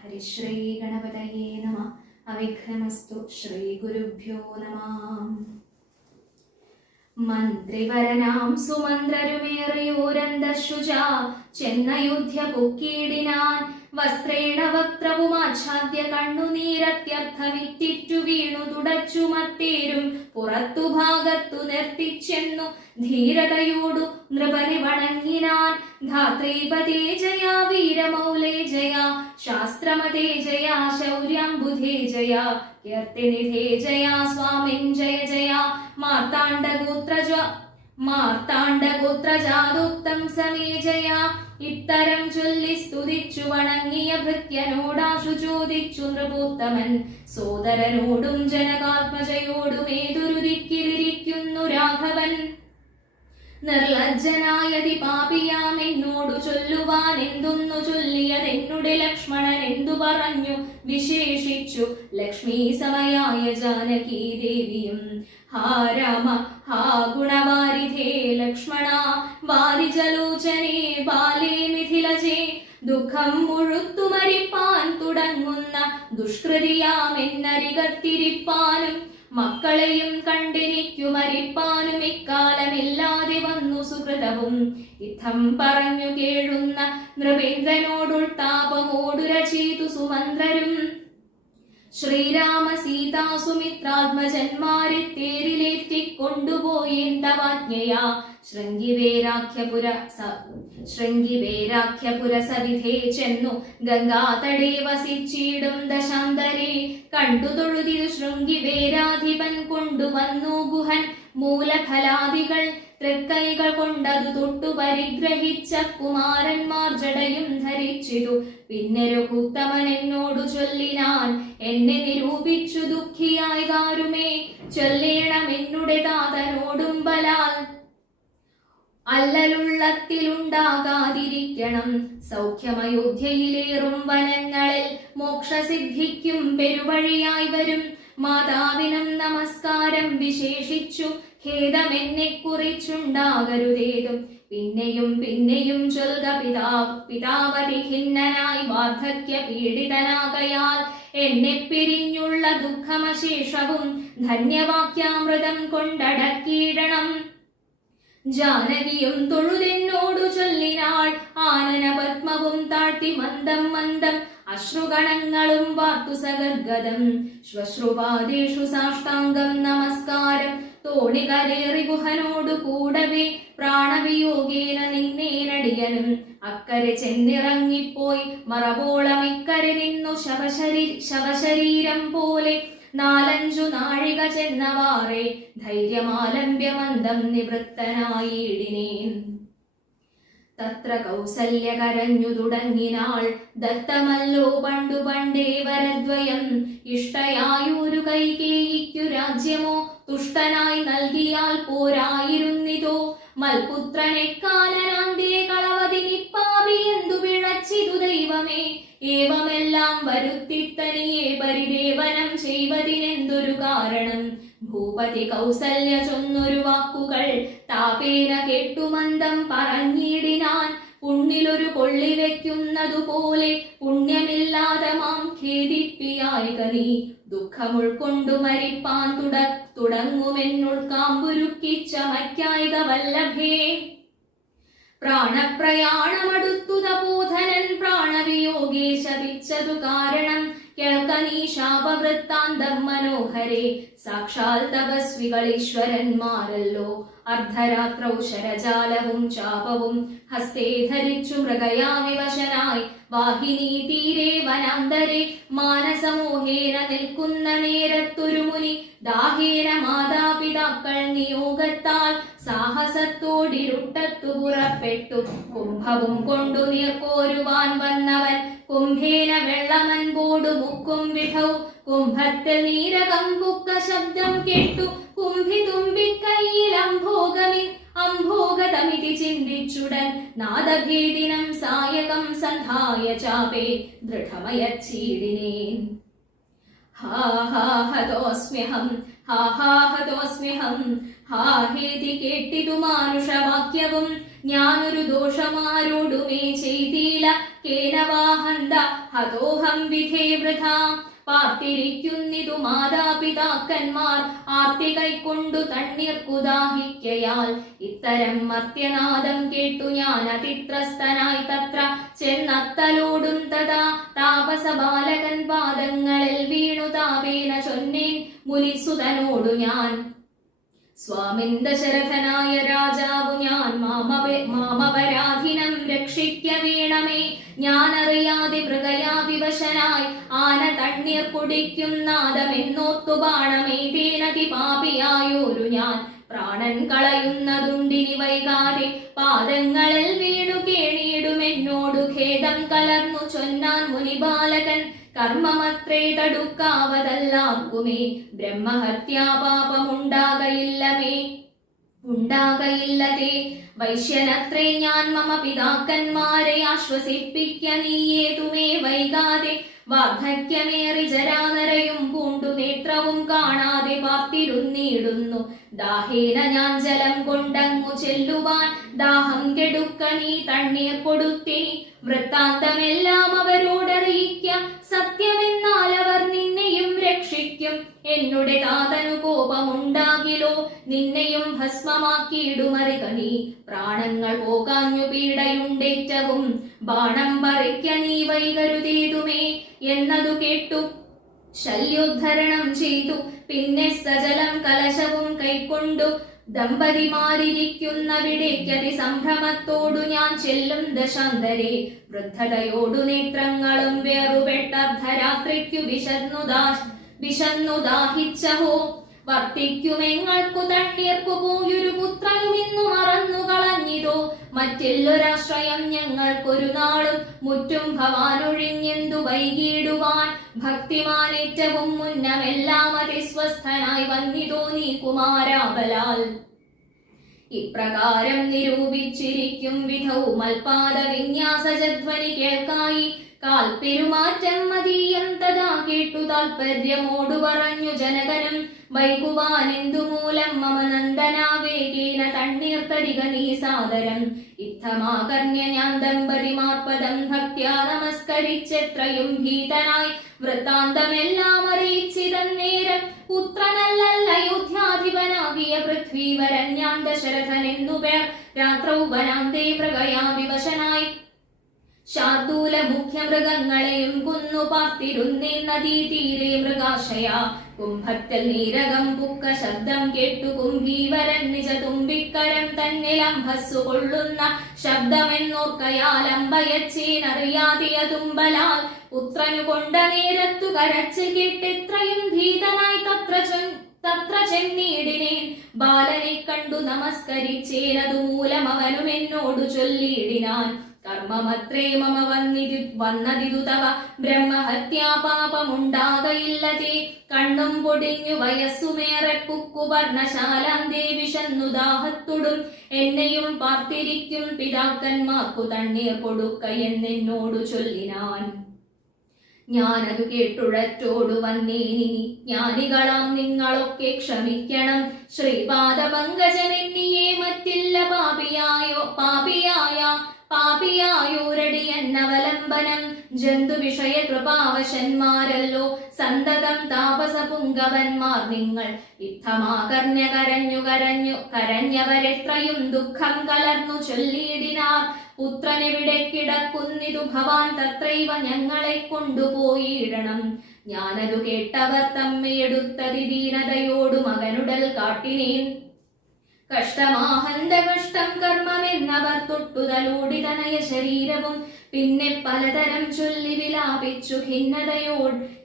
ഹരിശ്രീ ഗണപതയേ നമ. അവിഘ്നമസ്തു. ശ്രീ ഗുരുഭ്യോ നമ. മന്ത്രിവരനാം സുമന്ത്രരുമേറിയോരന്തശുച ചെന്നയുധ്യ പൊക്കീടിനാൻ വസ്ത്രേണ വക്ത്രവുമാച്ഛാദ്യ കണ്ണുനീരത്യർത്ഥമിറ്റിറ്റു വീണു തുടച്ചു മത്തേരും പുറത്തു ഭാഗത്തു നിർത്തിച്ചെന്നു ധീരതയോടു നൃപനെ വണങ്ങിനാൻ. ധാത്രീപതേ ജയ വീരമൗലേ ജയ ശാസ്ത്രമതേ ജയ ശൗര്യാംബുധേ ജയ കീർത്തിനിധേ ജയ സ്വാമിൻ ജയ ജയ മാർത്താണ്ഡഗോത്രജാതോക്തം സമേ ജയ. ഇത്തരം ചൊല്ലി സ്തുതിച്ചു വണങ്ങിയ ഭൃത്യനോടാശു ചോദിച്ചു നൃപോത്തമൻ സോദരനോടും ജനകാത്മജയോടും ഏതൊരു ദിക്കിലിരിക്കുന്നു രാഘവൻ. നിർലജ്ജനായതി പാപിയാം എന്നോടു ചൊല്ലുവാൻ എന്തൊന്നു ചൊല്ലിയതെന്നുടെ ലക്ഷ്മണൻ എന്തു പറഞ്ഞു വിശേഷിച്ചു ലക്ഷ്മീ സമയായ ജാനകീ ദേവിയും. ഹാ രാമ ഹാ ഗുണവാരിധേ ലക്ഷ്മണ വാരിജലോചനേ ബാലേ മിഥിലജേ ദുഃഖം മുഴുത്തു മരിപ്പാൻ തുടങ്ങുന്ന ദുഷ്കൃതിയാമെന്നരികത്തിരിപ്പാനും മക്കളെയും കണ്ടെനിക്കു മരിപ്പാനും ഇക്കാലമില്ലാതെ വന്നു സുഹൃതവും. ഇത്തം പറഞ്ഞു കേഴുന്ന നൃപേന്ദ്രനോടുൾത്താപമോടു രചിതു സുമന്ത്രരും. ശ്രീരാമ സീതാ സുമിത്രാത്മജന്മാരെ തേരിലേറ്റിക്കൊണ്ടുപോയേന്തവാജ്ഞയാ ശൃംഗിവേരാഖ്യപുര സവിധേ ചെന്നു ഗംഗാതടേ വസിച്ചിടും ദശാന്തരെ കണ്ടു തൊഴുതിരു ശൃംഗിവേരാധിപൻ കൊണ്ടുവന്നു ഗുഹൻ മൂലഫലാദികൾ തൃക്കൈകൾ കൊണ്ടതു തൊട്ടു പരിഗ്രഹിച്ച കുമാരന്മാർ ജടയും ധരിച്ചിതു. പിന്നെ രഘുത്തമൻ എന്നോടു ചൊല്ലിനാൻ എന്നെ നിരൂപിച്ചു ദുഃഖിയായി കാരുമേ ചൊല്ലേണം എന്നുടെ താതനോടും ബലാൽ അല്ലലുള്ളത്തിലുണ്ടാകാതിരിക്കണം. സൗഖ്യമയോധ്യയിലേറും വനങ്ങളിൽ മോക്ഷസിദ്ധിക്കും പെരുവഴിയായി വരും. മാതാവിനും നമസ്കാരം വിശേഷിച്ചു ഖേദമെന്നെ കുറിച്ചുണ്ടാകരുതേതും. പിന്നെയും പിന്നെയും ചൊൽക പിതാവതി ഖിന്നനായി വാർദ്ധക്യ പീഡിതനാകയാൽ എന്നെ പിരിഞ്ഞുള്ള ദുഃഖമശേഷവും ധന്യവാക്യാമൃതം കൊണ്ടടക്കിയിടണം. ജാനകിയും തൊഴുതെന്നോടു ചൊല്ലിനാൾ ആനന പത്മവും താഴ്ത്തി മന്ദം മന്ദം അശ്രുഗണങ്ങളും വാർത്തു സഗദ്ഗദം. ശ്വശ്രുപാദേഷു സാഷ്ടാംഗം നമസ്കാരം തോണികരേറി ഗുഹനോടു കൂടവേ പ്രാണവിയോഗേന നിന്നേനടിയനും. അക്കരെ ചെന്നിറങ്ങിപ്പോയി മറവോളം ഇക്കരെ നിന്നു ശവശരീരം പോലെ 4-5 നാഴിക ചെന്നവാറെ ധൈര്യമാലംബ്യമന്ദം നിവൃത്തനായിടിനേൻ. തത്ര കൗസല്യ കരഞ്ഞു തുടങ്ങിനാൾ ദത്തമല്ലോ പണ്ടു പണ്ടേ വരദ്വയം. ഇഷ്ടയായൊരു കൈകേയിക്കു രാജ്യമോ തുഷ്ടനായി നൽകിയാൽ പോരായിരുന്നിതോ. മൽപുത്രനെ കാനനാന്തേ കളവതിനിപ്പാപി എന്തു പിഴച്ചിതു ദൈവമേ. ഏവമെല്ലാം വരുത്തിത്തനിയെ പരിദേവനം ചെയ്വതിനെന്തൊരു കാരണം. ഭൂപതി കൗസല്യ ചൊന്നൊരു വാക്കുകൾ താപേന കേട്ടുമന്ദം പറഞ്ഞിടിനാൻ. പുണ്ണിലൊരു കൊള്ളി വെക്കുന്നതുപോലെ പുണ്യമില്ലാതെ മാം ഖേദിപ്പിയായിക നീ. ദുഃഖമുൾക്കൊണ്ടു മരിപ്പാൻ തുടങ്ങുമെന്നുൾക്കാമ്പുരുക്കിച്ചമയ്ക്കായിക വല്ലഭേ. പ്രാണപ്രയാണമടുത്തു തപോധനൻ പ്രാണവിയോഗേ ശപിച്ചതു കാരണം. കേൾക്കനീ ശാപവൃത്താന്തം മനോഹരേ. സാക്ഷാൽ തപസ്വികളീശ്വരന്മാരല്ലോ. അർദ്ധരാത്രൗ ശരജാലവും ചാപവും ഹസ്തേ ധരിച്ചു മൃഗയാവിവശനായി വാഹിനീ തീരെ വനാന്തരെ മാനസമോഹേന നിൽക്കുന്ന നേരത്തൊരു മുനി ദാഹേന മാതാപിതാക്കൾ നിയോഗത്താൽ സാഹസത്തോടിരുട്ടത്തു പുറപ്പെട്ടു. കുംഭവും കൊണ്ടു നീർക്കോരുവാൻ വന്നവൻ കുംഭേന വെള്ളമൻപോടു മുക്കും വിധൗ. കുംഭത്തിൽ നീരകം പുക്ക ശബ്ദം കേട്ടു കുംഭി തുമ്പിക്കൈയിൽ അംഭോഗതമിതി ചിന്തിച്ചുടൻ നാദഭേദിനം സായകം സന്ധായ ചാപേ ദൃഢമയച്ചീടിനേൻ. ഹാ ഹാ ഹതോസ്മ്യഹം ഹാഹാഹതോസ്മ്യഹം. ഹാ ഹേതി കേട്ടിതു മാനുഷവാക്യവും ഞാനൊരു ദോഷമാരോടുമേ ചെയ്തില്ല. കേനവാഹന്ത ഹതോഹം വിധേ വൃഥാ. പാർത്തിരിക്കുന്നിതു മാതാപിതാക്കന്മാർ ആർത്തി കൈക്കൊണ്ടു തണ്ണീർക്കു ദാഹിക്കയാൽ. ഇത്തരം മർത്യനാദം കേട്ടു ഞാൻ അതിത്രസ്തനായി തത്ര ചെന്നത്തലോടും തഥാ. താപസ ബാലകൻ പാദങ്ങളിൽ വീണു താപേന ചൊന്നേൻ മുനിസുതനോടു ഞാൻ. സ്വാമിൻ ദശരഥനായ രാജാവു ഞാൻ, മാമപരാധിനം രക്ഷിക്ക വേണമേ. ഞാനറിയാതെ മൃഗയാ വിവശനായി ആന തണ്ണീർ കുടിക്കും നാദമെന്നോർത്തു ബാണമേതേനതി പാപിയായോരു ഞാൻ. പ്രാണൻ കളയുന്നതുണ്ടിനി വൈകാതെ പാദങ്ങളിൽ വീണു കേണിയിടുമെന്നോടു ഖേദം കലർന്നു ചൊന്നാൻ മുനിബാലകൻ. കർമ്മമത്രേ തടുക്കാവതല്ലാർക്കുമേ ബ്രഹ്മഹത്യാപാപമുണ്ടാകയില്ലമേ ഉണ്ടാകയില്ലതേ. വൈശ്യനത്രേ ഞാൻ മമ പിതാക്കന്മാരെ ആശ്വസിപ്പിക്ക നീയേതുമേ വൈകാതെ. വാർദ്ധക്യമേറി ജരാനരയും പൂണ്ടു നേത്രവും കാണാതെ പാർത്തിരുന്നിടുന്നു. ദാഹേന ഞാൻ ജലം കൊണ്ടങ്ങു ചെല്ലുവാൻ ദാഹം കെടുക്ക നീ തണ്ണീർ കൊടുത്തിനി. വൃത്താന്തമെല്ലാം അവരോടറിയിക്ക, സത്യമെന്നാൽ അവർ നിന്നെയും രക്ഷിക്കും. എന്നുടെ താതനു കോപമുണ്ടാകിലോ നിന്നെയും ഭസ്മമാക്കിയിടുമറിക നീ. പ്രാണങ്ങൾ പോകാഞ്ഞു പീഡയുണ്ടേറ്റവും ബാണം പറിക്ക നീ വൈകരുതേതുമേ എന്നതു കേട്ടു ശല്യോദ്ധരണം ചെയ്തു. പിന്നെ സജലം കലശവും കൈക്കൊണ്ടു ദമ്പതിമാരിയ്ക്കുന്നവിടേക്കതി സംഭ്രമത്തോടു ഞാൻ ചെല്ലും ദശാന്തരെ. വൃദ്ധതയോടു നേത്രങ്ങളും വേറുപെട്ടർദ്ധരാത്രിക്കു വിശന്നു ദാഹിച്ചഹോ. വർത്തിക്കുമെങ്ങൾക്കു തണ്ണീർക്കു പോയൊരു പുത്രനുമിന്നു മറന്നു കളഞ്ഞിതോ. മറ്റെല്ലൊരാശ്രയം ഞങ്ങൾക്കൊരു നാളും മുറ്റും ഭവാനൊഴിഞ്ഞെന്തു വൈകിടുവാൻ. ഭക്തിമാനേറ്റവും മുന്നമെല്ലാം അതിസ്വസ്ഥനായി വന്നിതോ നീ കുമാരാബലാൽ. ഇപ്രകാരം നിരൂപിച്ചിരിക്കും വിധൗ മൽപാദ വിന്യാസജധ്വനി കേൾക്കായി. കാൽപ്പെരുമാറ്റം മതീയം തഥാ കേട്ടു താൽപര്യമോടു പറഞ്ഞു ജനകനും. വൈകുവാനെന്തു മൂലം മമ നന്ദനാവേഗേന തണ്ണീർത്തരിക നീ സാദരം. ഇത്തമാകർണ്യ ഞാൻ ദമ്പതിമാർപ്പദം ഭക്ത്യാ നമസ്കരിച്ചെത്രയും ഭീതനായി. വൃത്താന്തമെല്ലാം അറിയിച്ചിതന്നേരം പുത്രനല്ലല്ല അയോധ്യാധിപനാകിയ പൃഥ്വീവരൻ ഞാൻ ദശരഥൻ എന്നു പേർ. രാത്രൗ വനാന്തേ മൃഗയാ വിവശനായി ശാർദൂല മുഖ്യ മൃഗങ്ങളെയും കുന്നു പാർത്തിരുന്നേ നദീ തീരെ മൃഗാശയ. കുംഭത്തിൽ നീരകം പുക്ക ശബ്ദം കേട്ടു കുംഭീവരൻ നിജ തുമ്പിക്കരം തന്നിലംഭസ്സു കൊള്ളുന്ന ശബ്ദമെന്നോർക്കയാലമ്പയച്ചേനറിയാതിയ തുമ്പലാൽ. പുത്രനു കൊണ്ട നേരത്തു കരച്ചിൽ കേട്ടെത്രയും ഭീതനായി തത്ര ചെന്നീടിനേൻ. ബാലനെ കണ്ടു നമസ്കരിച്ചേനതു മൂലം അവനും എന്നോടു ചൊല്ലിയിടിനാൻ. കർമ്മമത്രേ മമ വന്നതിതു തവ ബ്രഹ്മഹത്യാപാപമുണ്ടാകയില്ലതേ. കണ്ണും പൊടിഞ്ഞു വയസ്സുമേറെ പുക്കു പർണശാലാന്തേ വിശന്നു ദാഹത്തുടും. എന്നെയും പാർത്തിരിക്കും പിതാക്കന്മാർക്കു തണ്ണീർ കൊടുക്ക എന്നോടു ചൊല്ലിനാൻ. ഞാനതു കേട്ടുഴറ്റോടു വന്നേനിനി ജ്ഞാനികളാം നിങ്ങളൊക്കെ ക്ഷമിക്കണം. ശ്രീപാദ പങ്കജമെന്നിയേ മറ്റില്ല പാപിയായോരടിയന്നവലംബനം. ജന്തു വിഷയ കൃപാവശന്മാരല്ലോ സന്തതം താപസ പുങ്കവന്മാർ നിങ്ങൾ. ഇത്തമാകർണ്യ കരഞ്ഞവരെത്രയും ദുഃഖം കലർന്നു ചൊല്ലിയിടിനാർ. പുത്രനെവിടെ കിടക്കുന്നിതു ഭവാൻ തത്രൈവ ഞങ്ങളെ കൊണ്ടുപോയിടണം. ഞാനതു കേട്ടവർ തമ്മിയെടുത്തതി ദീനതയോടു മകനുടൽ കാട്ടിനേൻ. കഷ്ടമാഹന്ത കഷ്ടം കർമ്മമെന്നവർ തൊട്ടുതലോടിതനയ ശരീരവും. പിന്നെ പലതരം ചൊല്ലി വിലാപിച്ചു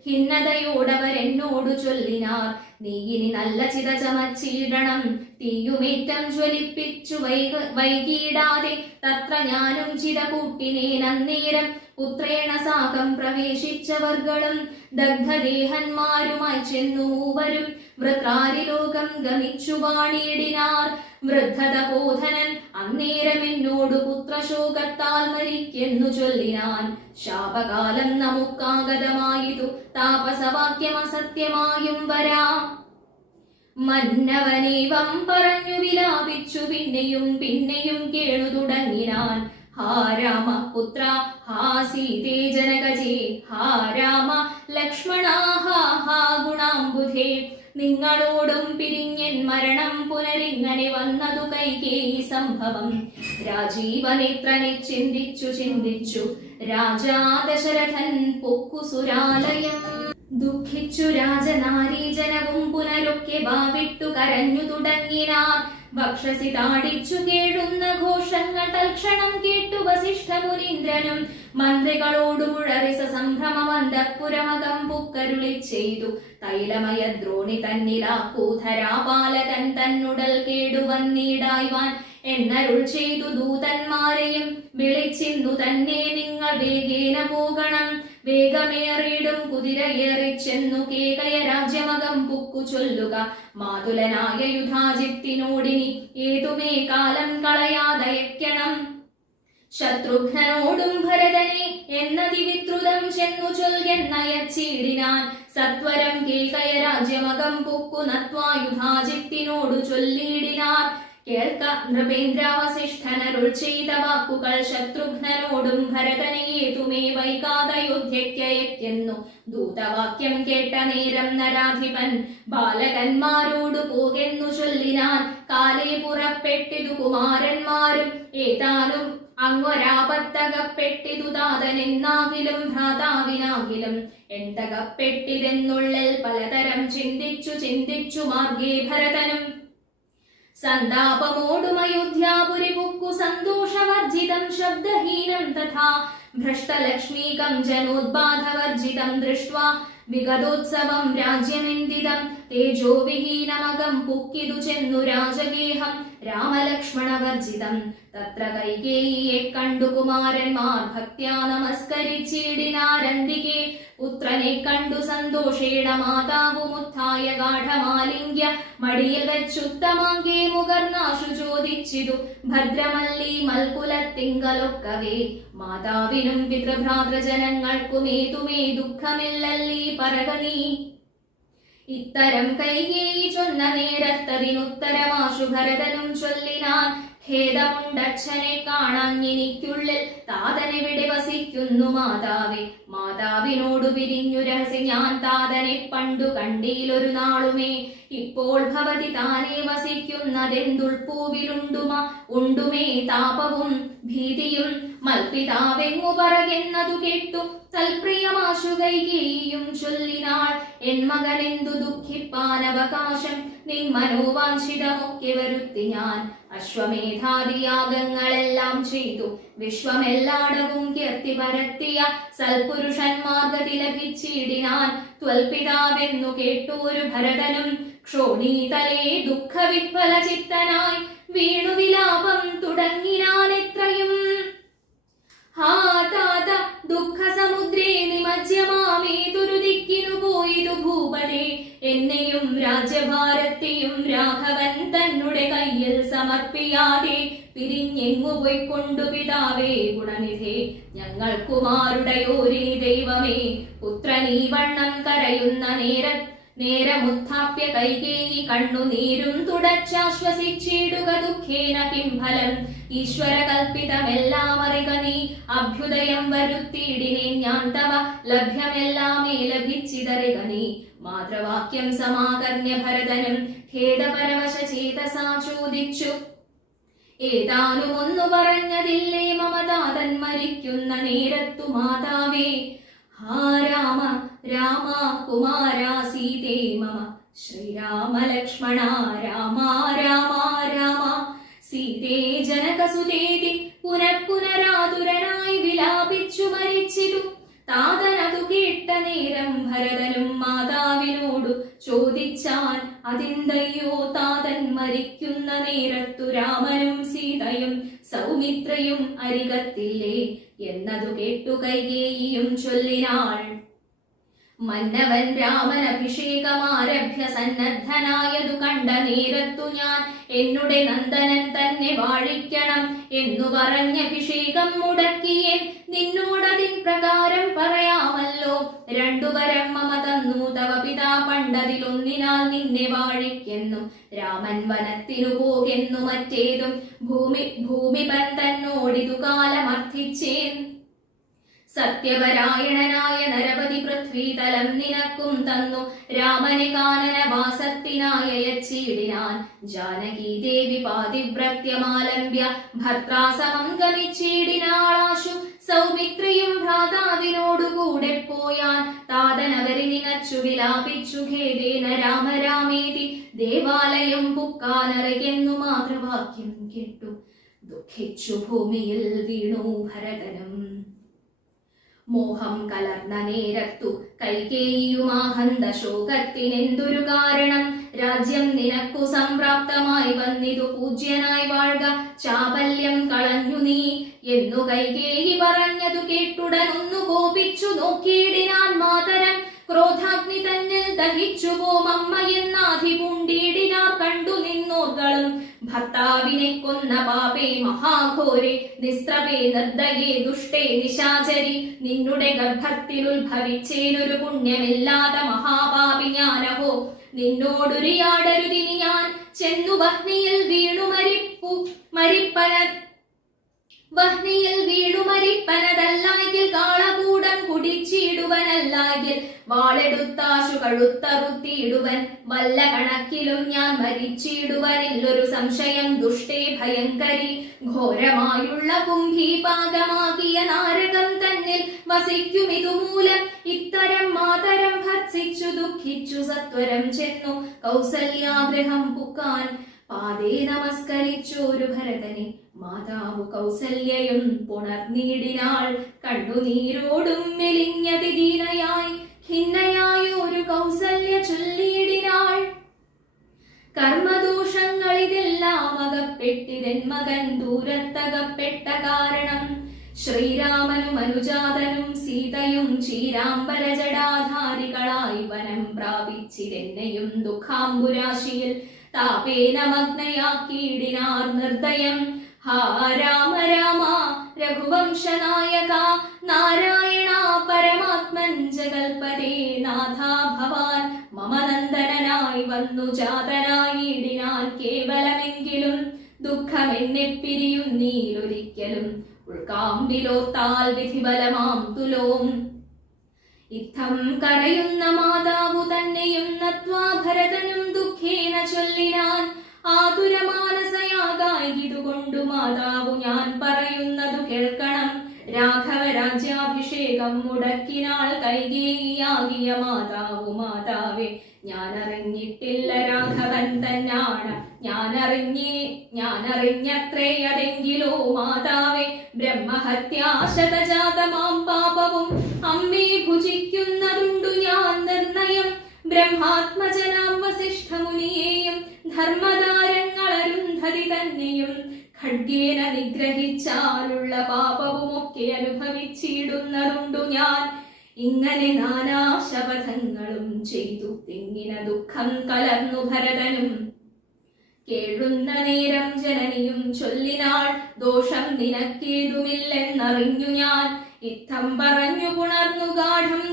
ഖിന്നതയോടവരെന്നോടു ചൊല്ലിനാർ. നീ ഇനി നല്ല ചിത ചമച്ചിടണം. തീയുമേറ്റം ജ്വലിപ്പിച്ചു വൈകിടാതെ തത്ര ഞാനും ചിത കൂട്ടിനേൻ. അന്നേരം പുത്രേണ സാകം പ്രവേശിച്ചവർകളും ദഗ്ധദേഹന്മാരുമായി ചെന്നു മൂവരും വൃത്രാരിലോകം ഗമിച്ചു വാണിയിടിനാർ. വൃദ്ധത ബോധനൻ അന്നേരം എന്നോടു പുത്രശോകത്താൽ മരിക്കെന്നു ചൊല്ലിനാൻ. ശാപകാലം നമുക്കാഗതമായിതു താപസവാക്യം അസത്യമായും വരാം. മന്നവനേവം പറഞ്ഞു വിലാപിച്ചു പിന്നെയും പിന്നെയും കേണു തുടങ്ങിനാൻ. ഹാ രാമപുത്ര ഹാ സീതേ ജനകജേ ഹാ രാമ ലക്ഷ്മണ ഹാ ഹാ ഗുണാംബുധേ. നിങ്ങളോടും പിരിഞ്ഞൻ മരണം പുനരിങ്ങനെ വന്നതു കൈകേയി സംഭവം. രാജീവനേത്രനെ ചിന്തിച്ചു ചിന്തിച്ചു രാജാ ദശരഥൻ പൊക്കുസുരാലയം. ദുഃഖിച്ചു രാജനാരീജനവും പുനരൊക്കെ ഭാവിട്ടു കരഞ്ഞു തുടങ്ങിനാർ. വക്ഷസി താടിച്ചു കേഴുന്ന ഘോഷങ്ങൾ തൽക്ഷണം കേട്ടു വസിഷ്ഠ മുനീന്ദ്രനും മന്ത്രികളോടു മുഴറിസ സംഭ്രമമന്തഃപുരമകം പുക്കരുളി ചെയ്തു. തൈലമയ ദ്രോണി തന്നിലാക്കൂധരാപാലകൻ തന്നുടൽ കേടുവന്നീടായ്വാൻ എന്നരുൾ ചെയ്തു ദൂതന്മാരെയും വിളിച്ചിന്നു തന്നെ നിങ്ങൾ വേഗേന പോകണം. വേഗമേറിയിടും കുതിരയേറിച്ചെന്നു കേകയ രാജ്യമകം പുക്കു ചൊല്ലുക. മാതുലനായ യുധാജിത്തിനോടിനി ഏതുമേ കാലം കളയാതയക്കണം. ശത്രുഘ്നനോടും ഭരതനെ എന്നതിവിദ്രുതം ചെന്നു ചൊൽകെന്നയച്ചിടിനാൻ. സത്വരം കേകയ രാജ്യമകം പുക്കു നത്വാ യുധാജിത്തിനോടു ചൊല്ലിയിടിനാർ. കേൾക്ക നൃപേന്ദ്ര വസിഷ്ഠനരുൾ ചെയ്ത വാക്കുകൾ ശത്രുഘ്നനോടും ഭരതനെ ഏതുമേ വൈകാതയോധ്യയ്ക്കയക്കുന്നു. ദൂതവാക്യം കേട്ട നേരം നരാധിപൻ ബാലകന്മാരോടു പോകെന്നു ചൊല്ലിനാൻ. കാലേ പുറപ്പെട്ടിതു കുമാരന്മാരും ഏതാനും അങ്ങൊരാപത്തകപ്പെട്ടിതു താതനെന്നാകിലും ഭ്രാതാവിനാകിലും. എന്തകപ്പെട്ടിതെന്നുള്ളിൽ പലതരം ചിന്തിച്ചു ചിന്തിച്ചു മാർഗേ ഭരതനും. സന്താപമോടും അയോധ്യാപുരി പുക്കു സന്തോഷവർജിതം ശബ്ദഹീനം തഥാ ഭ്രഷ്ടലക്ഷ്മീകം ജനോദ്ബാധവർജിതം ദൃഷ്ട്വാ വിഗതോത്സവം രാജ്യമെന്തിതം. തേജോവിഹീനമകം പുക്കിതു ചെന്നു രാജഗേഹം രാമലക്ഷ്മണവർജിതം. തത്ര കൈകേയിയെ കണ്ടു കുമാരന്മാർ ഭക്ത്യാ നമസ്കരിച്ചിടിനാരന്തികെ. പുത്രനെ കണ്ടു സന്തോഷേണ മാതാവുമുത്ഥായ ഗാഠമാലിംഗ്യ മടിയിൽ വെച്ചുത്തമാങ്കേ മുകർന്നാശു ചോദിച്ചിതു ഭദ്രമല്ലി മൽകുലത്തിങ്കലൊക്കവേ. മാതാവിനും പിതൃഭ്രാതൃജനങ്ങൾക്കുമേതുമേ ദുഃഖമില്ലല്ലീ പറകനീ. ഇത്തരം കൈകേയി ചൊന്ന നേരത്തതിനുത്തരമാശു ഭരതനും ചൊല്ലിനാൻ. ഖേദമുണ്ടച്ഛനെ കാണാഞ്ഞെനിക്കുള്ളിൽ താതനെവിടെ വസിക്കുന്നു മാതാവേ. മാതാവിനോടു പിരിഞ്ഞു രഹസ്യ ഞാൻ താതനെ പണ്ടു കണ്ടീലൊരു നാളുമേ. ഇപ്പോൾ ഭവതി താനെ വസിക്കുന്നതെന്തുൾപ്പൂവിലുണ്ടുമേ താപവും ഭീതിയും. മൽപിതാവെങ്ങു പറകെന്നതു കേട്ടു തൽപ്രിയമാശു കൈകേയിയും ചൊല്ലിനാൾ. എൻ മകനെന്തു ദുഃഖിപ്പാനവകാശം നിൻ മനോവാഞ്ചിതമൊക്കെ വരുത്തി ഞാൻ. അശ്വമേധാദിയാഗങ്ങളെല്ലാം ചെയ്തു വിശ്വമെല്ലാടവും കീർത്തി പരത്തിയ സൽപുരുഷന്മാർഗതി ലഭിച്ചിടിനാൻ. ത്വൽപിതാവെന്നു കേട്ടോരു ഭരതനും ക്ഷോണീതലേ ദുഃഖവിഫല ചിത്തനായി വീണു വിലാപം തുടങ്ങിനാൻ എത്രയും. ഹാ താത ദുഃഖസമുദ്രേ നിമജ്യമാമേതൊരു ദിക്കിനു പോയിതു ഭൂപതേ. എന്നെയും രാജ്യഭാരത്തെയും രാഘവൻ തന്നെ കയ്യിൽ സമർപ്പിയാതെ പിരിഞ്ഞെങ്ങു പോയിക്കൊണ്ടു പിതാവേ ഗുണനിധേ. ഞങ്ങൾക്കുമാരുടയോരിനി ദൈവമേ. പുത്രനീ വണ്ണം കരയുന്ന നേരമുത്ഥാപ്യ കൈകേയി കണ്ണുനീരും തുടച്ചാശ്വസിച്ചിടുക ദുഃഖേന കിംഫലം. ഈശ്വര കൽപ്പിതമെല്ലാം അറിക നീ. അഭ്യുദയം വരുത്തിയിടിനെ ഞാൻ തവ ലഭ്യമെല്ലാമേ ലഭിച്ചിതറിക നീ. മാതൃവാക്യം സമാകർണ്യ ഭരതനും ഖേദപരവശ ചേതസാ ചോദിച്ചു. ഏതാനും ഒന്നു പറഞ്ഞതില്ലേ മമ താതൻ മരിക്കുന്ന നേരത്തു മാതാവേ. ഹാ രാമ രാമ കുമാര സീതേ മമ ശ്രീരാമ ലക്ഷ്മണ രാമ രാമ രാമ. സീതേ ജനകസുതേതി പുനഃപുനരാതുരനായി വിലാപിച്ചു മരിച്ചിതു. താതനതു കേട്ട നേരം ഭരതനും മാതാവിനോടു ചോദിച്ചാൻ. അതിന്തയ്യോ താതൻ മരിക്കുന്ന നേരത്തു രാമനും സീതയും സൗമിത്രയും അരികത്തില്ലേ എന്നതു കേട്ടു കൈകേയിയും ചൊല്ലിനാൾ. മന്നവൻ രാമനഭിഷേകമാരഭ്യ സന്നദ്ധനായതു കണ്ട നേരത്തു ഞാൻ എന്നുടെ നന്ദനൻ തന്നെ വാഴിക്കണം എന്നു പറഞ്ഞഭിഷേകം മുടക്കിയേ. നിന്നോടതിൻ പ്രകാരം പറയാമല്ലോ. രണ്ടുവരം മമ തന്നു തവ പിതാ പണ്ട കൊണ്ടതിലൊന്നിനാൽ നിന്നെ വാഴിക്കെന്നും രാമൻ വനത്തിനു പോകെന്നു മറ്റേതും ഭൂമിപൻ തന്നോടിതു കാലമർത്ഥിച്ചേൻ. സത്യപരായണനായ നരപതി പൃഥ്വീതലം നിനക്കും തന്നു രാമനെ കാനനവാസത്തിനായി അയച്ചിടിനാൻ. ജാനകീ ദേവി പാതിവ്രത്യമാലംബ്യ ഭർത്താസമം ഗമിച്ചിടിനാളാശു. സൗമിത്രിയും ഭ്രാതാവിനോടുകൂടെ പോയാൻ. താതനവരി നിനച്ചു വിലാപിച്ചു ഖേദേന രാമ രാമേതി ദേവാലയം പുക്കാനറിയെന്നു മാതൃവാക്യം കേട്ടു. ദുഃഖിച്ചു ഭൂമിയിൽ വീണു ഭരതനും. മോഹം കലർന്ന നേരത്തു കൈകേയിയുമാഹന്ത ശോകത്തിനെന്തൊരു കാരണം? രാജ്യം നിനക്കു സംപ്രാപ്തമായി വന്നിതു പൂജ്യനായി വാഴ്ക. ചാപല്യം കളഞ്ഞു നീ എന്നു കൈകേയി പറഞ്ഞതു കേട്ടുടനൊന്നു കോപിച്ചു നോക്കിയിടിനാൻ മാതരം. ക്രോധാഗ്നി തന്നിൽ ദഹിച്ചു പോമമ്മ എന്നാധി പൂണ്ടിടിനാർ കണ്ടു നിന്നോർകളും. ഭർത്താവിനെ കൊന്ന പാപേ മഹാഘോരെ നിസ്ത്രപേ നിർദ്ദയേ ദുഷ്ടേ നിശാചരി. നിന്നുടെ ഗർഭത്തിൽ ഉത്ഭവിച്ചേനൊരു പുണ്യമില്ലാത്ത മഹാപാപി ഞാനഹോ. നിന്നോടുരിയാടരുതിനി ഞാൻ ചെന്നു വഹ്നിയിൽ വീണു മരിപ്പനതല്ലായെങ്കിൽ കാളകൂടം കുടിച്ചിടുവനല്ലായെങ്കിൽ വാളെടുത്താശു കഴുത്തറുത്തിയിടുവൻ. വല്ല കണക്കിലും ഞാൻ മരിച്ചിടുവനില്ലൊരു സംശയം ദുഷ്ടേ ഭയങ്കരി. ഘോരമായുള്ള കുംഭീപാകമാകിയ നാരകം തന്നിൽ വസിക്കുമിതുമൂലം. ഇത്തരം മാതരം ഭർസിച്ചു ദുഃഖിച്ചു സത്വരം ചെന്നു കൗസല്യാഗ്രഹം പുക്കാൻ. പാദേ നമസ്കരിച്ചോരു ഭരതനെ മാതാവു കൗസല്യയും പുണർനീടിനാൾ. കണ്ണുനീരോടും മെലിഞ്ഞതി ദീനയായി ഖിന്നയായൊരു കൗസല്യ ചൊല്ലിയിടിനാൾ. കർമ്മദോഷങ്ങളിതെല്ലാം അകപ്പെട്ടിതൻ മകൻ ദൂരത്തകപ്പെട്ട കാരണം. ശ്രീരാമനും അനുജാതനും സീതയും ചീരാംബരജടാധാരികളായി വനം പ്രാപിച്ചിരെന്നെയും ദുഃഖാംബുരാശിയിൽ താപേന മഗ്നയാക്കിയിടിനാർ നിർദ്ദയം. ഹാ രാമ രാമ രഘുവംശനായക നാരായണ പരമാത്മൻ ജഗൽപതേ നാഥാ ഭവാൻ മമ നന്ദനായി വന്നു ജാതനായിടിനാൻ. കേവലമെങ്കിലും ദുഃഖമെന്നെ പിരിയുന്നീലൊരിക്കലും ഉൾക്കാമ്പിലോർത്താൽ വിധിബലമാം തുലോം. ഇത്തം കരയുന്ന മാതാവു തന്നെയും നത്വാ ഭരതനും ദുഃഖേന ചൊല്ലിനാൻ. ആതുരമാനസയാകായിതുകൊണ്ടു മാതാവു ഞാൻ പറയുന്നതു കേൾക്കണം. രാഘവ രാജ്യാഭിഷേകം മുടക്കിനാൾ കൈകേയിയാകിയ മാതാവു. മാതാവേ ഞാനറിഞ്ഞിട്ടില്ല രാഘവൻ തന്നാണ്. ഞാനറിഞ്ഞത്രേ അതെങ്കിലോ മാതാവേ ബ്രഹ്മഹത്യാശതജാതമാം പാപവും അമ്മേ ഭുജിക്കുന്നതുണ്ടു ഞാൻ നിർണയം. ബ്രഹ്മാത്മജനാം വസിഷ്ഠമുനിയെയും ധർമ്മതാരങ്ങളരുന്ധതി തന്നെയും ഖഡ്ഗേന നിഗ്രഹിച്ചാലുള്ള പാപവുമൊക്കെ അനുഭവിച്ചിടുന്നതുണ്ടു ഞാൻ. ഇങ്ങനെ നാനാശപഥങ്ങളും ചെയ്തു തിങ്ങിന ദുഃഖം കലർന്നു ഭരതനും. കേഴുന്ന നേരം ജനനിയും ചൊല്ലിനാൾ ദോഷം നിനക്കേതുമില്ലെന്നറിഞ്ഞു ഞാൻ. ഇത്തം പറഞ്ഞു പുണർന്നു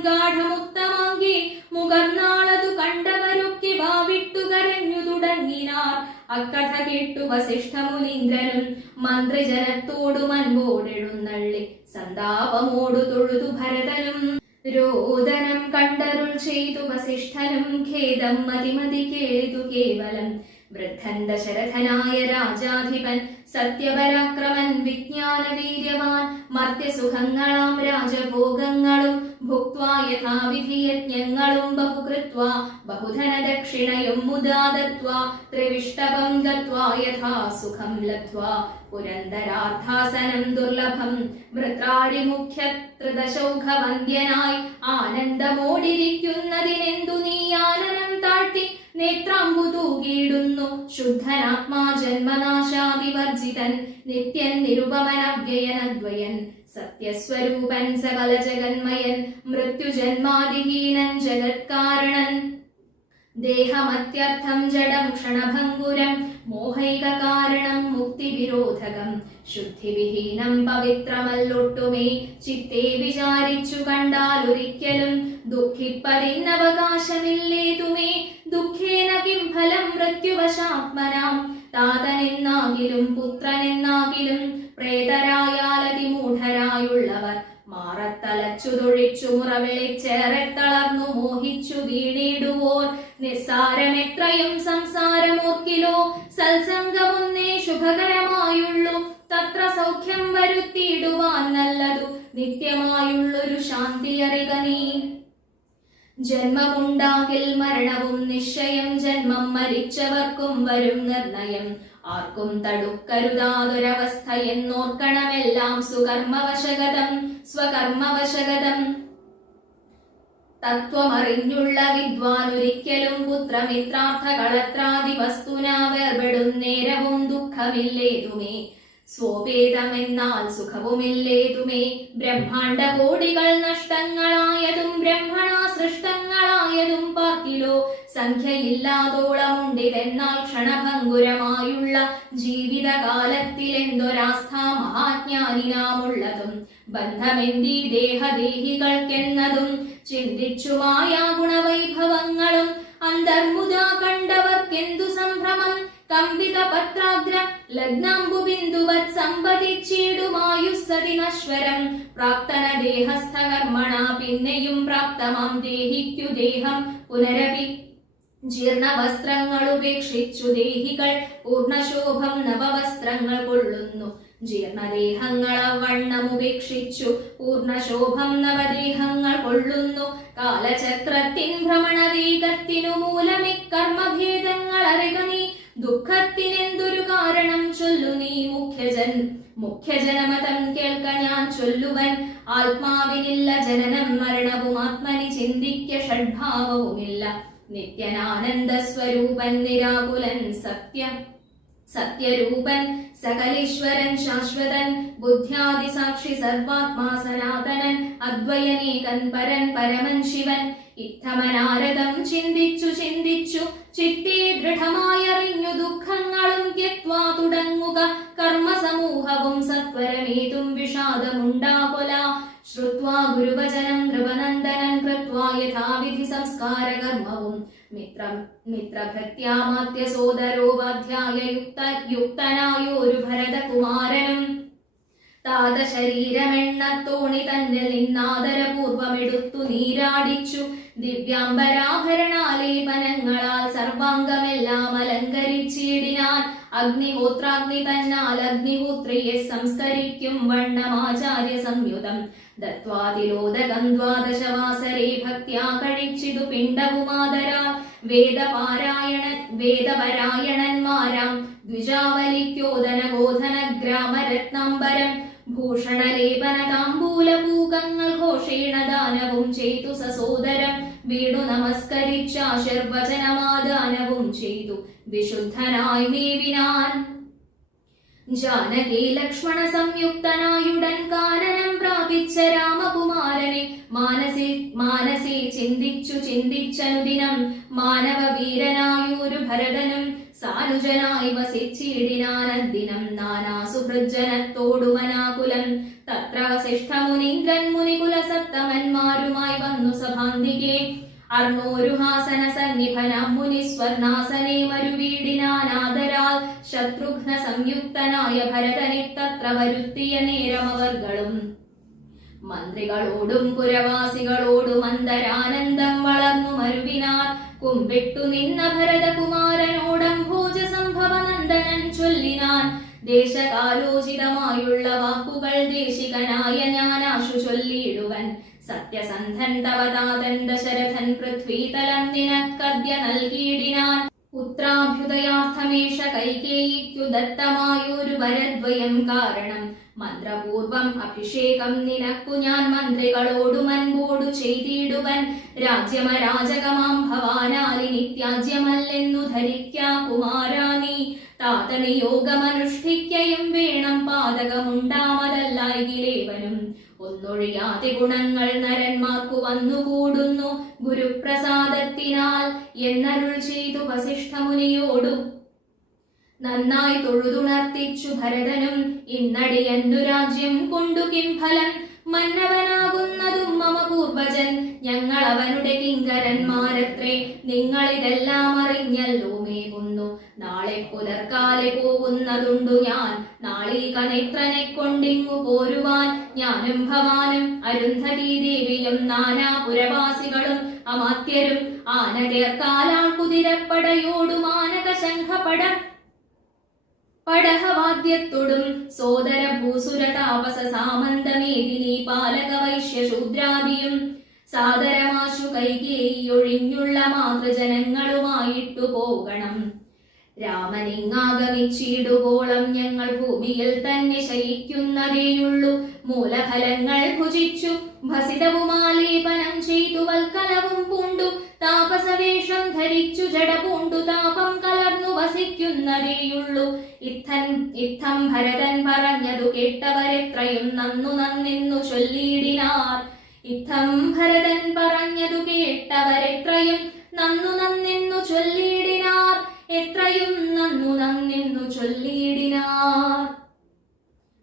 ഗാഠമുത്തമാങ്കി മുകർന്നാളതു കണ്ടവരൊക്കെ വാവിട്ടു കരഞ്ഞു തുടങ്ങിനാർ. അക്കഥ കേട്ടു വസിഷ്ഠമുനീന്ദ്രനും മന്ത്രിജനത്തോടു മൻപോടെഴുന്നള്ളി സന്താപമോടു തൊഴുതു ഭരതനും. രോദനം കണ്ടരുൾ ചെയ്തു വസിഷ്ഠനും ഖേദം മതിമതി കേളിതു കേവലം. വൃദ്ധൻ ദശരഥനായ രാജാധിപൻ സത്യപരാക്രമൻ വിജ്ഞാനവീര്യവാൻ. മർത്യസുഖങ്ങളാം രാജഭോഗങ്ങളും ഭുക്വാ യഥാവിധി യജ്ഞങ്ങളും ബഹുകൃത്വാ ബഹുധന ദക്ഷിണയും മുദാ ദത്വാ. ത്രിവിഷ്ടപം ഗത്വാ യഥാ സുഖം ലബ്ധ്വാ പുരന്ദരാർത്ഥാസനം ദുർലഭം. വൃത്രാടി മുഖ്യ ത്രിദശൗഘവന്ദ്യനായി ആനന്ദമോടിരിക്കുന്നതിനെന്തു നീ ആനനം താഴ്ത്തി നേത്രാംബു തൂകിയിടുന്നു. ശുദ്ധനാത്മാ ജന്മനാശാദിവർജിതൻ നിത്യൻ നിരുപമനവ്യയനദ്വയൻ. സത്യസ്വരൂപൻ സകല ജഗന്മയൻ മൃത്യുജന്മാദിഹീനൻ ജഗത്കാരണൻ. ദേഹമത്യർത്ഥം ജഡം ക്ഷണഭംഗുരം മോഹൈക കാരണം മുക്തിവിരോധകം. ശുദ്ധിവിഹീനം പവിത്രമല്ലൊട്ടുമേ ചിത്തെ വിചാരിച്ചു കണ്ടാലൊരിക്കലും ദുഃഖിപ്പതിന്നവകാശമില്ലേതുമേ ദുഃഖേന കിം ഫലം മൃത്യുവശാത്മനാം താതനെന്നാകിലും പുത്രനെന്നാകിലും പ്രേതരായാലതിമൂഢരായുള്ളവർ മാറത്തലച്ചു തൊഴിച്ചു മുറവിളിച്ചേറെ തളർന്നു മോഹിച്ചു വീണിടുവോർ നിസ്സാരമെത്രയും സംസാരമോർക്കിലോ സത്സംഗമൊന്നേ ശുഭകരമായുള്ളൂ തത്ര സൗഖ്യം വരുത്തിയിടുവാൻ നല്ലതു നിത്യമായുള്ളൊരു ശാന്തി അറിക നീ ജന്മമുണ്ടാകിൽ മരണവും നിശ്ചയം ജന്മം മരിച്ചവർക്കും വരും നിർണയം ആർക്കും തടുക്കരുതാതൊരവസ്ഥ എന്നോർക്കണമെല്ലാം സുകർമ്മവശഗതം സ്വകർമ്മവശഗതം തത്വമറിഞ്ഞുള്ള വിദ്വാൻ ഒരിക്കലും പുത്രമിത്രാർത്ഥകളത്രാദി വസ്തുന വേർപെടുന്നേരവും ദുഃഖമില്ലേതുമേ സ്വോപേതമെന്നാൽ സുഖവുമില്ലേതുമേ ബ്രഹ്മാണ്ഡ കോടികൾ നഷ്ടങ്ങളായതും ബ്രഹ്മണാ സൃഷ്ടങ്ങളായതും പാർക്കിലോ സംഖ്യയില്ലാതോളമുണ്ടിതെന്നാൽ ക്ഷണഭംഗുരമായുള്ള ജീവിതകാലത്തിലെന്തൊരാസ്ഥ മഹാജ്ഞാനിനാമുള്ളതും ബന്ധമെന്തീ ദേഹദേഹികൾക്കെന്നതും ചിന്തിച്ചു മായാഗുണവൈഭവങ്ങളും അന്തർമുദാ കണ്ടവർക്കെന്തു സംഭ്രമം കമ്പിത പത്രാഗ്ര ലഗ്നാംബുബിന്ദുവത് സമ്പതിച്ചിടുമായുസ്സതി നശ്വരം പ്രാക്തന ദേഹസ്ഥ കർമ്മണ പിന്നെയും പ്രാപ്തമാം ദേഹിക്കു ദേഹം പുനരപി ജീർണവസ്ത്രങ്ങൾ ഉപേക്ഷിച്ചു ദേഹികൾ പൂർണ്ണശോഭം നവവസ്ത്രങ്ങൾ കൊള്ളുന്നു ജീർണദേഹങ്ങൾ അവണ്ണമുപേക്ഷിച്ചു പൂർണ്ണശോഭം നവദേഹങ്ങൾ കൊള്ളുന്നു കാലചക്രത്തിൻ ഭ്രമണവേഗത്തിനു മൂലമിക്കർമ്മഭേദങ്ങൾ അറിക നീ ദുഃഖത്തിനെന്തൊരു കാരണം ചൊല്ലു നീ മുഖ്യജനമതം കേൾക്ക ഞാൻ ചൊല്ലുവൻ ആത്മാവിനില്ല ജനനം മരണവും ആത്മനി ചിന്തിക്ക ഷഡ്ഭാവവുമില്ല നിത്യനാനന്ദ സ്വരൂപൻ നിരാകുലൻ സത്യരൂപൻ സകലേശ്വരൻ ശാശ്വതൻ ബുദ്ധ്യാദി സാക്ഷി സർവാത്മാ സനാതനൻ അദ്വയനേകൻ പരൻ പരമൻ ശിവൻ ഇത്തമനാരദം ചിന്തിച്ചു ചിന്തിച്ചു ചിത്തേ ദൃഢമായറിഞ്ഞു ദുഃഖങ്ങളും ത്യക്വാ തുടങ്ങുക കർമ്മസമൂഹവും സത്വരമേതും വിഷാദമുണ്ടാകൊല ശ്രുത്വാ ഗുരുവചനം നൃപനന്ദനൻ കൃത്വാ യഥാവിധി സംസ്കാര കർമ്മവും മിത്രഭൃത്യാമാത്യ സോദരോപാധ്യായ യുക്തനായൊരു ഭരതകുമാരനും താത ശരീരമെണ്ണത്തോണി തന്നിൽ നിന്നാദരപൂർവമെടുത്തു നീരാടിച്ചു ദിവ്യാംബരാഭരണാലേപനങ്ങളാൽ സർവാംഗമെല്ലാം അലങ്കരിച്ചിടിനാൻ അഗ്നിഹോത്രാഗ്നി തന്നാൽ അഗ്നിഹോത്രിയെ സംസ്കരിക്കും വണ്ണമാചാര്യ സംയുതം ദത്വാതിലോദകം ദ്വാദശവാസരേ ഭക്ത്യാ കഴിച്ചിതു പിണ്ടവുമാതരാൽ വേദപരായണന്മാരാം ദ്വിജാവലിക്കോദന ബോധന ഗ്രാമരത്നാംബരം ഭൂഷണലേപന താംബൂലപൂകങ്ങൾ ഘോഷേണ ദാനവും ചെയ്തു സസോദരം വീണു നമസ്കരിച്ചാശിർവചനമാദാനവും ചെയ്തു വിശുദ്ധനായി ദേവിനാൻ ജാനകി ലക്ഷ്മണ സംയുക്തനായുടൻ കാനനം പ്രാപിച്ച രാമകുമാരനെ മാനസേ ചിന്തിച്ചനുദിനം മാനവ വീരനായൊരു ഭരതനും സാനുജനായി വസിച്ചിടിനാനദ്ദിനം നാനാസുഹൃജ്ജനത്തോടുമനാകുലം തത്ര വസിഷ്ഠമുനീന്ദ്രൻ മുനികുലസത്തമന്മാരുമായി വന്നു സഭാന്തികെ അർണോരുഹാസന സന്നിഭനം മുനിസ്വർണാസനെ മരുവീടിനാനാദരാൽ ശത്രുഘ്ന സംയുക്തനായ ഭരതനെ തത്ര വരുത്തിയ നേരമവർകളും മന്ത്രികളോടും പുരവാസികളോടും അന്തരാനന്ദം വളർന്നു മരുവിനാർ കുമ്പിട്ടു നിന്ന ഭരതകുമാരനോടം ഭോജ സംഭവ നന്ദനൻ ചൊല്ലിനാൻ ദേശകാലോചിതമായുള്ള വാക്കുകൾ ദേശികനായ ഞാനാശു ചൊല്ലിയിടുവൻ സത്യസന്ധൻ തവതാതൻ ദശരഥൻ പൃഥ്വീതലം നിനക്കദ്യ നൽകിയിടിനാൻ പുത്രാഭ്യുദയാർത്ഥമേഷ കൈകേയിക്കു ദത്തമായൊരു വരദ്വയം കാരണം മന്ത്രപൂർവം അഭിഷേകം നിനക്കു ഞാൻ മന്ത്രികളോടു മൻപോടു ചെയ്തിടുവൻ രാജ്യമരാജകമാം ഭവാനാലി നിത്യാജ്യമല്ലെന്നു ധരിക്കാ കുമാരാ നീ താതനിയോഗമനുഷ്ഠിക്കയും വേണം പാതകമുണ്ടാമതല്ലായിലേവനും ഒന്നൊഴിയാതെ ഗുണങ്ങൾ നരന്മാർക്കു വന്നുകൂടുന്നു ഗുരുപ്രസാദത്തിനാൽ എന്നരുൾ ചെയ്തു വസിഷ്ഠമുനിയോടു നന്നായി തൊഴുതുണർത്തിച്ചു ഭരതനും ഇന്നടിയന്നു രാജ്യം കൊണ്ടു കിം ഫലം മന്നവനാകുന്നതും മമ പൂർവജൻ ഞങ്ങൾ അവനുടെ കിങ്കരന്മാരത്രേ നിങ്ങളിതെല്ലാം അറിഞ്ഞല്ലോ മേകുന്നു നാളെ പുലർക്കാലെ പോകുന്നതുണ്ടു ഞാൻ നാളീക നേത്രനെ കൊണ്ടിങ്ങു പോരുവാൻ ഞാനും ഭവാനും അരുന്ധതി ദേവിയും നാനാപുരവാസികളും അമാത്യരും ആനകേർക്കാലാൾ കുതിരപ്പടയോടും ആനക ശംഖപട പടഹവാദ്യത്തോടും സോദര ഭൂസുര താപസ സാമന്തമേദിനി പാലക വൈശ്യ ശൂദ്രാദിയും സാദരമാശു കൈകേയിയൊഴിഞ്ഞുള്ള മാതൃജനങ്ങളുമായിട്ടു പോകണം രാമനിങ്ങാഗമിച്ചിടുവോളം ഞങ്ങൾ ഭൂമിയിൽ തന്നെ ശയിക്കുന്നതേയുള്ളൂ മൂലഫലങ്ങൾ ഭുജിച്ചു ഭസിതവുമാലേപനം ചെയ്തു വൽക്കലവും പൂണ്ടു താപസവേഷം ധരിച്ചു ജട പൂണ്ടു താപം കലർന്നു വസിക്കുന്നതേയുള്ളൂ ഇത്തം ഭരതൻ പറഞ്ഞതു കേട്ടവരെത്രയും നന്നു നന്നെന്നു ചൊല്ലിയിടിനാർ ഇത്തം ഭരതൻ പറഞ്ഞതു കേട്ടവരെത്രയും നന്നു നന്നെന്നു ചൊല്ലിയിടിനാർ എത്രയും നന്നു നന്നെന്നു ചൊല്ലിയിടിനാർ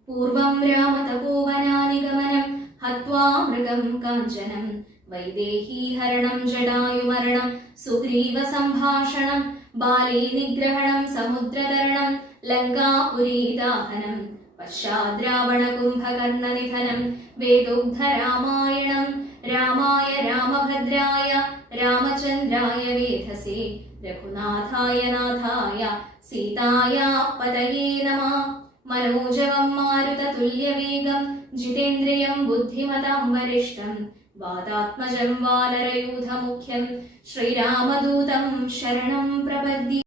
പൂർവം രാമതപോവനാനിഗമനം ഹത്വാ മൃഗം കാഞ്ചനം വൈദേഹീഹരണം ജടായുമരണം സുഗ്രീവ സംഭാഷണം ബാലീ നിഗ്രഹണം സമുദ്രതരണം ലങ്കാപുരീദാഹനം പശ്ചാദ്രാവണ കുംഭകർണ നിധനം വേദോഗ്ധ രാമായണം രാമായ രാമഭദ്രായ രാമചന്ദ്രായ വേധസേ രഘുനാഥായ നാഥായ സീതായ പതയേ നമഃ മനോജവം മാരുതതുല്യവേഗം ജിതേന്ദ്രിയം ബുദ്ധിമതാം വരിഷ്ഠം വാതാത്മജം വാനരയൂഥമുഖ്യം ശ്രീരാമദൂതം ശരണം പ്രപദ്ये